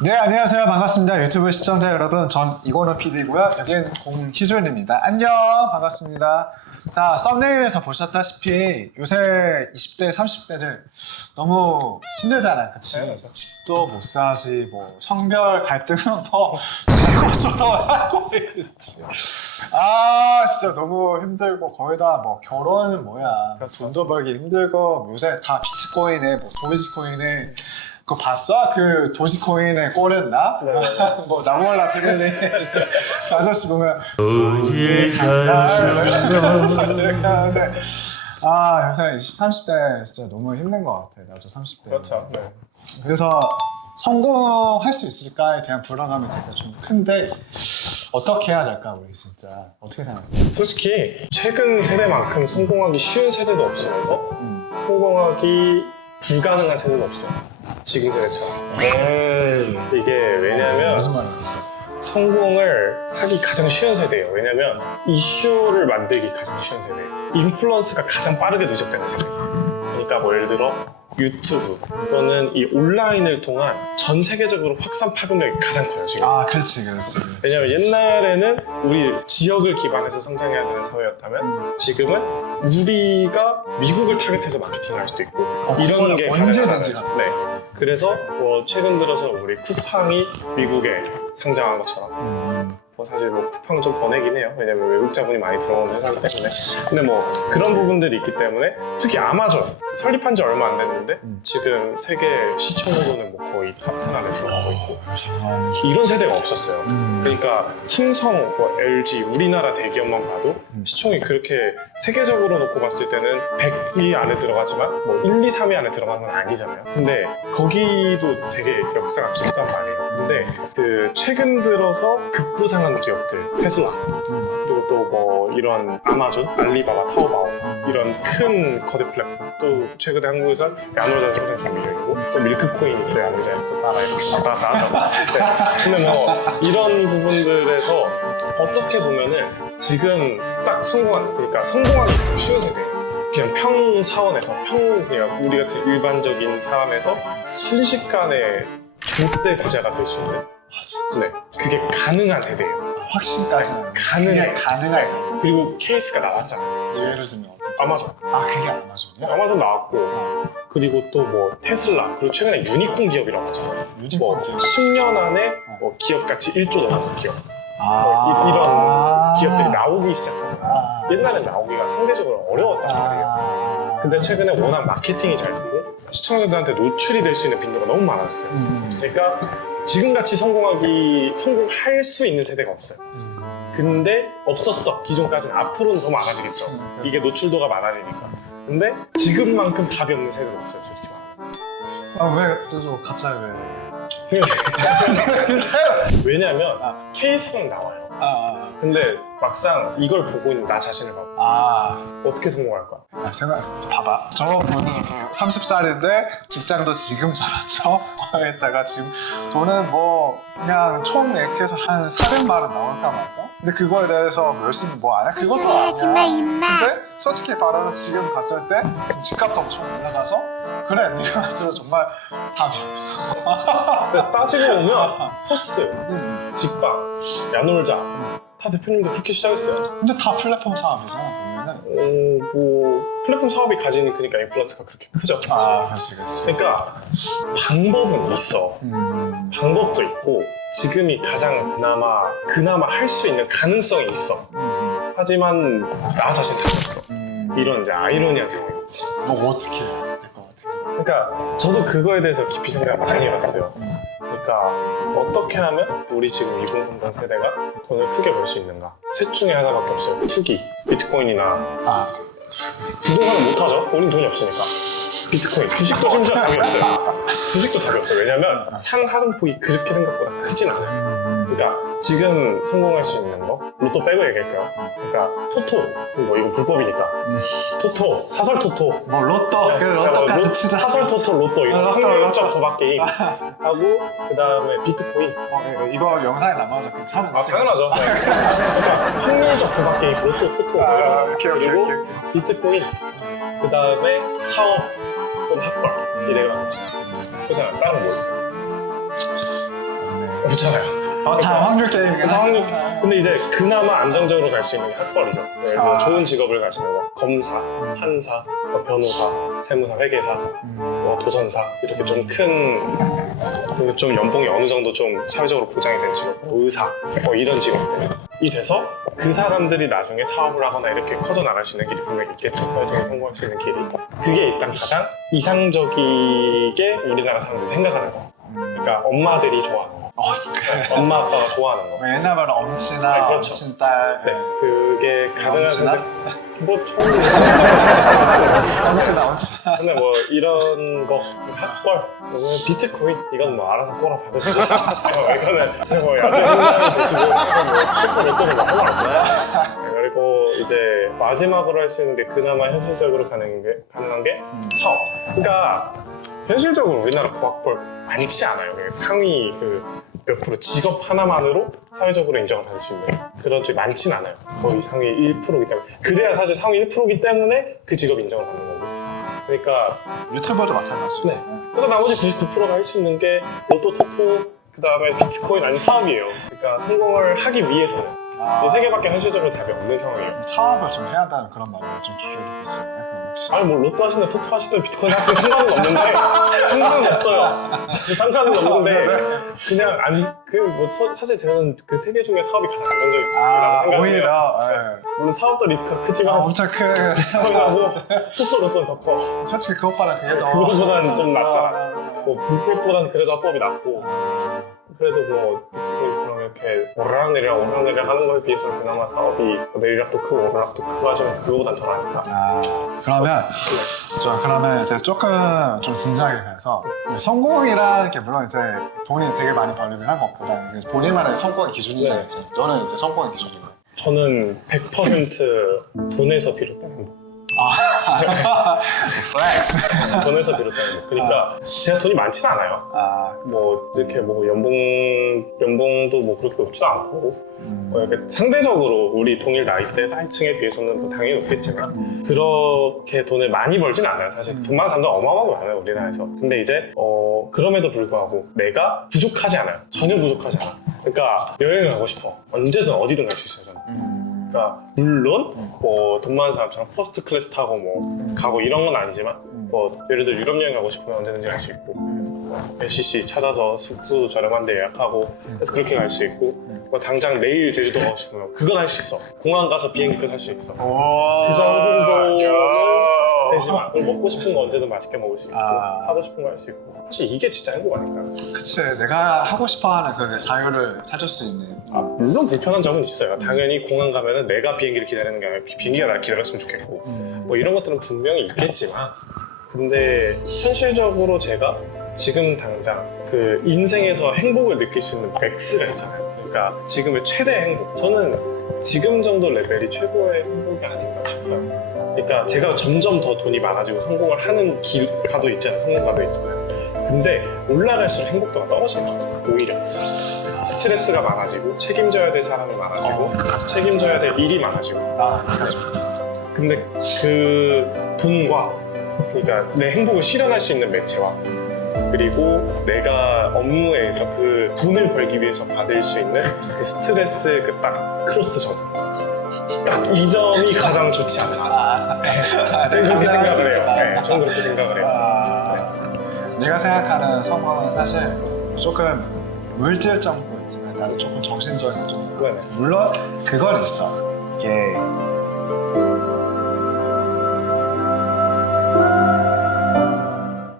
네, 안녕하세요. 반갑습니다. 유튜브 시청자 여러분. 전 이건호 PD고요. 여기는 공희준입니다. 안녕. 반갑습니다. 자, 썸네일에서 보셨다시피 요새 20대, 30대들 너무 힘들잖아요. 그치? 네, 맞아요. 집도 못 사지, 뭐, 성별 갈등은 뭐, 최고처럼 하고 있지. 아, 진짜 너무 힘들고, 거기다 뭐, 결혼은 뭐야. 그렇죠. 돈도 벌기 힘들고, 요새 다 비트코인에, 뭐, 도지코인에, 그거 봤어? 그 도지코인에 꼴했나? 네, 네, 네. 뭐 나무월라 피디님 아저씨 보면 도지 이렇게 하는데 아 요새 20, 30대 진짜 너무 힘든 것 같아 나도 30대 그렇죠. 네. 그래서 성공할 수 있을까에 대한 불안감이 되게 좀 큰데 어떻게 해야 될까 우리 진짜 어떻게 생각해? 솔직히 최근 세대만큼 성공하기 쉬운 세대도 없으면서 음. 성공하기 불가능한 세대도 없어요. 지금 세대처럼. 에이 이게 왜냐면 무슨 성공을 하기 가장 쉬운 세대예요. 왜냐면 이슈를 만들기 가장 쉬운 세대. 인플루언스가 가장 빠르게 누적되는 세대. 그러니까 뭐 예를 들어 유튜브 또는 이 온라인을 통한 전 세계적으로 확산 파급력이 가장 커요 지금. 아 그렇지 그렇지 그렇지 왜냐면 옛날에는 우리 지역을 기반해서 성장해야 되는 사회였다면 음. 지금은 우리가 미국을 타겟해서 마케팅을 할 수도 있고 어, 이런 그거는 게 언제든지 가능하다. 네. 그래서 뭐 최근 들어서 우리 쿠팡이 미국에 상장한 것처럼 음. 뭐 사실 뭐 쿠팡은 좀 번외긴 해요. 왜냐면 외국 자본이 많이 들어오는 회사이기 때문에. 근데 뭐 그런 부분들이 있기 때문에 특히 아마존 설립한 지 얼마 안 됐는데 음. 지금 세계 시총으로는 뭐 거의 탑10 안에 들어가고 있고 장난 이런 세대가 없었어요. 음. 그러니까 삼성, 뭐 LG, 우리나라 대기업만 봐도 음. 시총이 그렇게 세계적으로 놓고 봤을 때는 100위 안에 들어가지만 뭐 1, 2, 3위 안에 들어가는 건 아니잖아요. 근데 거기도 되게 역사가 깊단 말이에요. 근데 그 최근 들어서 급부상한 기업들, 테슬라, 음. 그리고 또 뭐 이런 아마존, 알리바바, 타오바오 이런 큰 거대 플랫폼 또 최근에 한국에선 야놀자 상장 준비 중이고 또 밀크코인이 또 야놀자 에또 따라 이렇게 왔다 갔다 하죠. 네. 근데 뭐 이런 부분들에서 어떻게 보면은 지금 딱 성공한 그러니까 성공하기 가장 쉬운 세대 그냥 평 사원에서 평 그냥 우리 같은 일반적인 사람에서 순식간에 그때 부자가 될 수 있는 아, 진짜 네 그게 가능한 세대예요. 확신까지는 가능해. 그게 가능한 세 그리고 케이스가 나왔잖아요. 예를 들면 어떻게 아마존. 아 그게 아마존이야? 아마존 나왔고 그리고 또 뭐 테슬라 그리고 최근에 유니콘 기업이라고 하잖아요. 유니콘 뭐 기업. 10년 안에 뭐 기업 가치 1조 넘는 기업 아뭐 이, 런 기업들이 나오기 시작한 거야. 아. 옛날엔 나오기가 상대적으로 어려웠단 말이에요. 아. 근데 최근에 워낙 마케팅이 잘 되고 시청자들한테 노출이 될 수 있는 빈도가 너무 많아졌어요. 음. 그러니까 지금같이 성공하기 성공할 수 있는 세대가 없어요. 음. 근데 없었어 기존까지는 앞으로는 더 많아지겠죠. 음, 이게 노출도가 많아지니까. 근데 지금만큼 답이 없는 세대가 없어요, 솔직히 말하면. 아왜 또 갑자기 왜? 왜냐면 아. 케이스는 나와요. 아, 근데 막상 이걸 보고 있는 나 자신을 봐. 아, 어떻게 성공할 거야? 아 생각 봐봐. 저 분은 30살인데 직장도 지금 잡았죠. 거기다가 지금 돈은 뭐 그냥 총 이렇게 해서 한 400만 원 나올까 말까? 근데 그거에 대해서 열심히 뭐 안 해? 그것도 아니야. 임마. 근데 솔직히 말하면 지금 봤을 때 지금 집값도 엄청 올라가서 그래 네가 말대로 정말 답이 없어. 근데 따지고 보면 토스, 음. 직방, 야놀자 다 대표님도 그렇게 시작했어요. 근데 다 플랫폼 사업이잖아 보면은. 어, 뭐 플랫폼 사업이 가지는 그러니까 인플루언스가 그렇게 크죠. 아, 그렇지, 그렇지. 그러니까 방법은 있어. 음. 방법도 있고 지금이 가장 그나마 그나마 할 수 있는 가능성이 있어. 음. 하지만 나 자신. 음. 이런 이제 아이러니한 상황이 있지. 뭐 어떻게 해야 될 것 같아? 그러니까 저도 그거에 대해서 깊이 생각을 많이 해봤어요. 음. 그러니까 어떻게 하면 우리 지금 2030 세대가 돈을 크게 벌 수 있는가? 셋 중에 하나밖에 없어요. 투기, 비트코인이나 아, 부동산은 못하죠. 우린 돈이 없으니까. 비트코인, 주식도 심지어 답이 없어요. 주식도 답이 없어요. 왜냐면 상하등폭이 그렇게 생각보다 크진 않아요. 그러니까 지금 성공할 수 있는 거 로또 빼고 얘기할게요. 그러니까 토토, 뭐 이거 불법이니까. 음. 토토, 사설 토토. 뭐 로또, 그래 그냥 로또까지 로- 치자. 사설 토토 로또 이런 로또, 확률적 로또. 도박 게임 하고 그 다음에 비트코인 어, 이거 영상에 남아도 괜찮은 아 거지? 당연하죠 네. 그러니까 확률적 도박 게임 로또 토토 뭐 아, 이런 거. 오케이, 오케이, 그리고 오케이. 비트코인 그 다음에 사업 또는 학벌 이래가 그래서 다른 거 뭐 있어? 없잖아요. 어, 다 확률 게임이긴 다 확률. 하구나. 근데 이제 그나마 안정적으로 갈 수 있는 게 학벌이죠. 그래서 아. 좋은 직업을 가시는 거. 검사, 판사, 뭐 변호사, 세무사, 회계사, 음. 뭐 도전사 이렇게 좀큰좀 연봉이 어느 정도 좀 사회적으로 보장이 된 직업, 뭐 의사 뭐 이런 직업들이 돼서 그 사람들이 나중에 사업을 하거나 이렇게 커져 나갈 수 있는 길이 분명히 있겠죠. 사회적으로 성공할 수 있는 길이. 그게 일단 가장 이상적이게 우리나라 사람들이 생각하는 거. 그러니까 엄마들이 좋아하는. 엄마 아빠가 좋아하는 거. 뭐 옛날 말로 엄친아, 네, 그렇죠. 엄친딸, 네, 그게 가능한 엄친아? 근데 뭐 처음 엄친아, 엄친아. 근데 뭐 이런 거 학벌, 뭐 비트코인 이건 뭐 알아서 꼬라 박으시고 어, 이거는 뭐 야생 행동 보시고 이건 뭐 스토 로또는 뭐 상관없죠. 네, 그리고 이제 마지막으로 할 수 있는 게 그나마 현실적으로 가능한 게 가능한 게 사업. 그러니까 현실적으로 우리나라 고학벌 많지 않아요. 그냥 상위 그 몇 프로 직업 하나만으로 사회적으로 인정을 받을 수 있는 그런 쪽이 많진 않아요. 거의 상위 1%이기 때문에 그래야 사실 상위 1%이기 때문에 그 직업 인정을 받는 거고. 그러니까 유튜버도 마찬가지고. 네. 그래서 나머지 99%가 할 수 있는 게 로또, 토토, 그 다음에 비트코인 아닌 사업이에요. 그러니까 성공을 하기 위해서는 아, 이 세 개밖에 현실적으로 답이 없는 상황이에요. 사업을 좀 해야 한다는 그런 말로 좀? 그럼 혹시? 아니 뭐 로또 하시든 토토 하시든 비트코인 하시든 상관은 없는데 상관은 없어요. 상관은 없는데 그냥 안그뭐 사실 저는 그 세 개 중에 사업이 가장 안정적이라고 아, 생각해요. 오히려 예. 물론 사업도 리스크가 아, 크지만 엄청 큰 비트코인하고 토토 로또는 더 커. 솔직히 그것보다 그게 더 그거보다는 좀 낫잖아. 아, 뭐 불법보다는 그래도 합법이 낫고 아, 그래도 뭐 비트코인처럼 이렇게 오르락내리락 오르락내리락 하는 거에 비해서는 그나마 사업이 뭐 내리락도 크고 오르락도 크고 하지만 그거보단 덜 하니까 아, 그러면 저 그러면 이제 조금 좀 진지하게 가서 성공이라는 게 물론 이제 돈이 되게 많이 벌리는 한 것보다는 본인만의 성공의 기준이 네. 있지. 너는 이제 성공의 기준이 뭐야? 저는 100% 돈에서 비롯된 행복 플 렉스. 돈에서 비롯된 행복 그러니까 제가 돈이 많지는 않아요 아, 뭐 이렇게 뭐 연봉 연봉도 뭐 그렇게 높지도 않고 음. 뭐 이렇게 상대적으로 우리 동일 나이대 나이층에 비해서는 뭐 당연히 높겠지만 음. 그렇게 돈을 많이 벌진 않아요. 사실 음. 돈 많은 사람들 어마어마하게 많아요 우리나라에서. 근데 이제 어 그럼에도 불구하고 내가 부족하지 않아요. 전혀 부족하지 않아. 그러니까 여행을 가고 싶어. 언제든 어디든 갈 수 있어요. 저는. 음. 그러니까 물론 음. 뭐돈 많은 사람처럼 퍼스트 클래스 타고 뭐 가고 이런 건 아니지만 음. 뭐 예를 들어 유럽 여행 가고 싶으면 언제든지 갈 수 있고 LCC 찾아서 숙소 저렴한데 예약하고 그래서 그렇게 갈 수 있고 뭐 당장 내일 제주도 가고 싶으면 그건 할 수 있어. 공항 가서 비행기표 살수 있어. 오. 그 정도 야. 되지만 그걸 먹고 싶은 거 언제든 맛있게 먹을 수 있고 아. 하고 싶은 거 할 수 있고. 사실 이게 진짜 행복 아닐까요? 그치 내가 하고 싶어하는 그 자유를 찾을 수 있는. 아, 물론 불편한 점은 있어요. 당연히 공항 가면은 내가 비행기를 기다리는 게 아니라 비- 비행기가 날 기다렸으면 좋겠고. 음. 뭐 이런 것들은 분명히 있겠지만 근데 현실적으로 제가 지금 당장 그 인생에서 행복을 느낄 수 있는 맥스가 있잖아요. 그러니까 지금의 최대 행복. 저는 지금 정도 레벨이 최고의 행복이 아닌가 싶어요 그러니까 제가 점점 더 돈이 많아지고 성공을 하는 길가도 있잖아요. 성공가도 있잖아요. 근데 올라갈수록 행복도가 떨어지는 것 같아요. 오히려 스트레스가 많아지고 책임져야 될 사람이 많아지고 어, 책임져야 될 일이 많아지고 아. 근데 그 돈과 그러니까 내 행복을 실현할 수 있는 매체와 그리고 내가 업무에서 그 돈을 벌기 위해서 받을 수 있는 그 스트레스의 그딱 크로스 점. 딱이 점이 가장 좋지 않나. 아, 아, 저는 그렇게 감당할 수 생각을 있어. 해요. 네, 저는 그렇게 생각을 해요. 아, 내가 생각하는 성공은 사실 조금 물질적으로 있지만 나는 조금 정신적인 좀 네네. 물론 그건 있어 이게